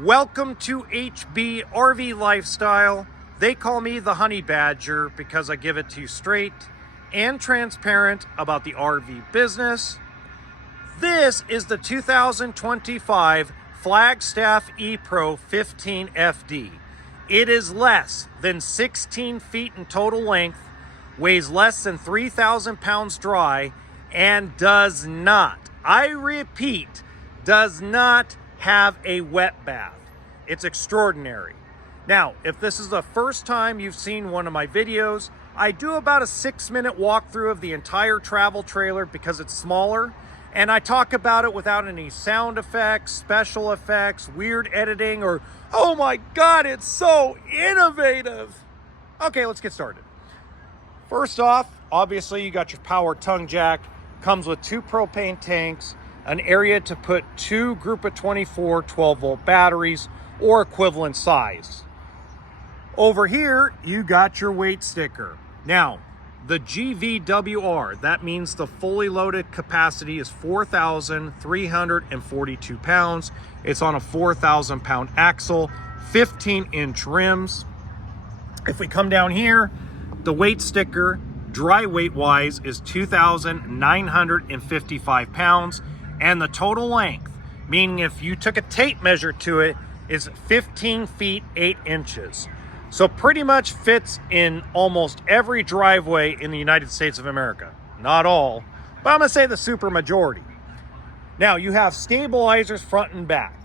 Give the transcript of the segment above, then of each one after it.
Welcome to HB RV Lifestyle. They call me the Honey Badger because I give it to you straight and transparent about the RV business. This is the 2025 Flagstaff ePro 15 FD. It is less than 16 feet in total length, weighs less than 3,000 pounds dry, and does not, I repeat, does not have a wet bath. It's extraordinary. Now, if this is the first time you've seen one of my videos, I do about a 6-minute walkthrough of the entire travel trailer because it's smaller, and I talk about it without any sound effects, special effects, weird editing, or, oh my God, it's so innovative. Okay, let's get started. First off, obviously you got your power tongue jack, comes with 2 propane tanks, an area to put 2 group of 24 12-volt batteries or equivalent size. Over here, you got your weight sticker. Now, the GVWR, that means the fully loaded capacity is 4,342 pounds. It's on a 4,000 pound axle, 15-inch rims. If we come down here, the weight sticker, dry weight wise, is 2,955 pounds. And the total length, meaning if you took a tape measure to it, is 15 feet 8 inches. So pretty much fits in almost every driveway in the United States of America. Not all, but I'm gonna say the super majority. Now you have stabilizers front and back,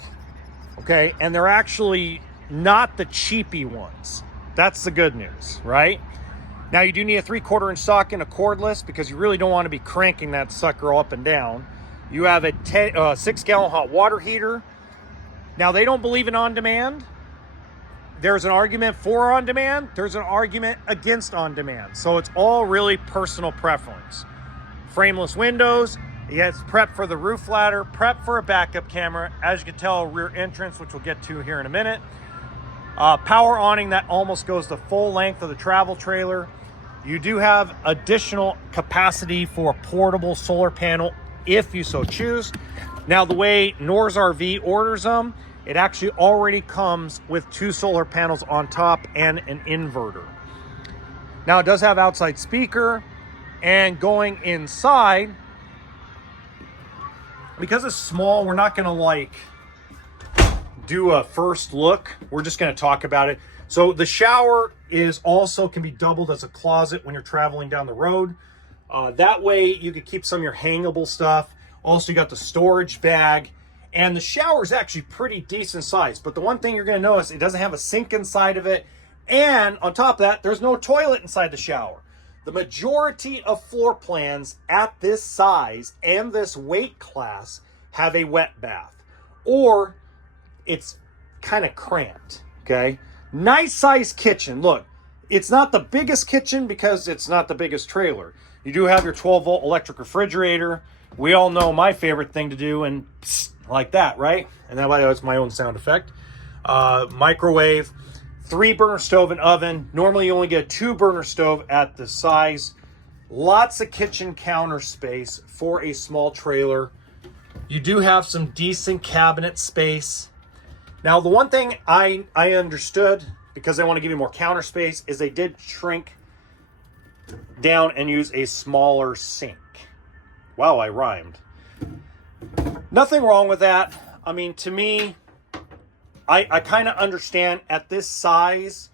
okay? And they're actually not the cheapy ones. That's the good news, right? Now you do need a 3/4 inch socket and a cordless because you really don't want to be cranking that sucker up and down. You have a 6-gallon hot water heater. Now, they don't believe in on-demand. There's an argument for on-demand. There's an argument against on-demand. So it's all really personal preference. Frameless windows. Yes, prep for the roof ladder. Prep for a backup camera. As you can tell, a rear entrance, which we'll get to here in a minute. Power awning that almost goes the full length of the travel trailer. You do have additional capacity for a portable solar panel if you so choose. Now, the way Nor's RV orders them, it actually already comes with 2 solar panels on top and an inverter. Now, it does have outside speaker, and going inside, because it's small, we're not gonna do a first look. We're just gonna talk about it. So the shower can be doubled as a closet when you're traveling down the road. That way you could keep some of your hangable stuff. Also, you got the storage bag, and the shower is actually pretty decent size. But the one thing you're going to notice, it doesn't have a sink inside of it. And on top of that, there's no toilet inside the shower. The majority of floor plans at this size and this weight class have a wet bath, or it's kind of cramped, okay? Nice size kitchen. Look, it's not the biggest kitchen because it's not the biggest trailer. You do have your 12-volt electric refrigerator. We all know my favorite thing to do, and psst, like that, right? And that's my own sound effect. Microwave, 3-burner stove and oven. Normally you only get a 2-burner stove at this size. Lots of kitchen counter space for a small trailer. You do have some decent cabinet space. Now, the one thing I understood, because they want to give you more counter space, is they did shrink down and use a smaller sink. Wow, I rhymed. Nothing wrong with that. I mean, to me, I kind of understand at this size,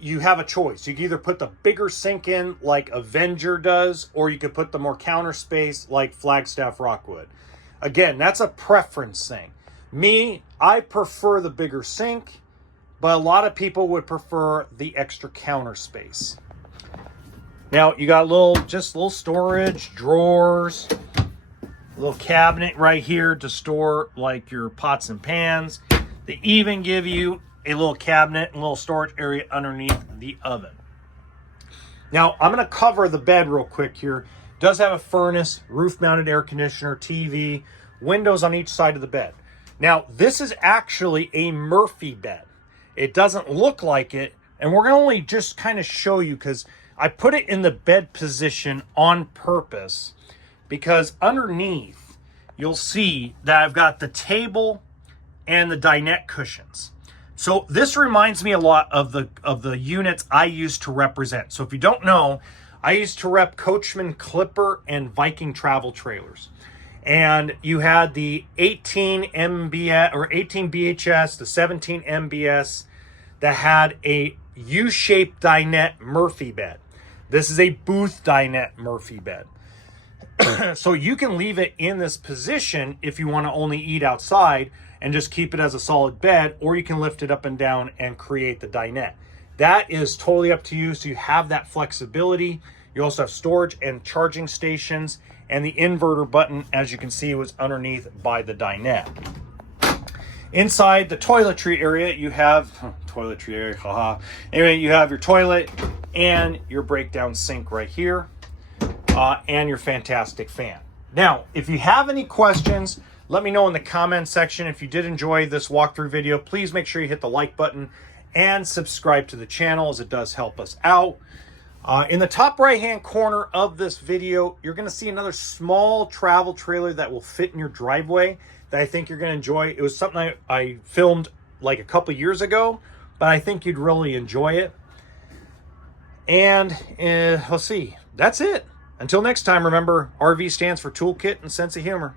you have a choice. You can either put the bigger sink in like Avenger does, or you could put the more counter space like Flagstaff Rockwood. Again, that's a preference thing. Me, I prefer the bigger sink, but a lot of people would prefer the extra counter space. Now, you got little storage, drawers, a little cabinet right here to store like your pots and pans. They even give you a little cabinet and a little storage area underneath the oven. Now, I'm going to cover the bed real quick here. It does have a furnace, roof-mounted air conditioner, TV, windows on each side of the bed. Now, this is actually a Murphy bed. It doesn't look like it, and we're going to only just kind of show you because I put it in the bed position on purpose, because underneath you'll see that I've got the table and the dinette cushions. So this reminds me a lot of the units I used to represent. So if you don't know, I used to rep Coachman Clipper and Viking travel trailers. And you had the 18 MBS or 18 BHS, the 17 MBS that had a U-shaped dinette Murphy bed. This is a booth dinette Murphy bed. So you can leave it in this position if you want to only eat outside and just keep it as a solid bed, or you can lift it up and down and create the dinette. That is totally up to you. So you have that flexibility. You also have storage and charging stations, and the inverter button, as you can see, was underneath by the dinette. Inside the toiletry area, you have toiletry area, haha. Anyway, you have your toilet and your breakdown sink right here, and your fantastic fan. Now, if you have any questions, let me know in the comment section. If you did enjoy this walkthrough video, please make sure you hit the like button and subscribe to the channel, as it does help us out. In the top right hand corner of this video, you're going to see another small travel trailer that will fit in your driveway that I think you're going to enjoy. It was something I filmed like a couple years ago, but I think you'd really enjoy it. And let's see, that's it. Until next time, remember, RV stands for toolkit and sense of humor.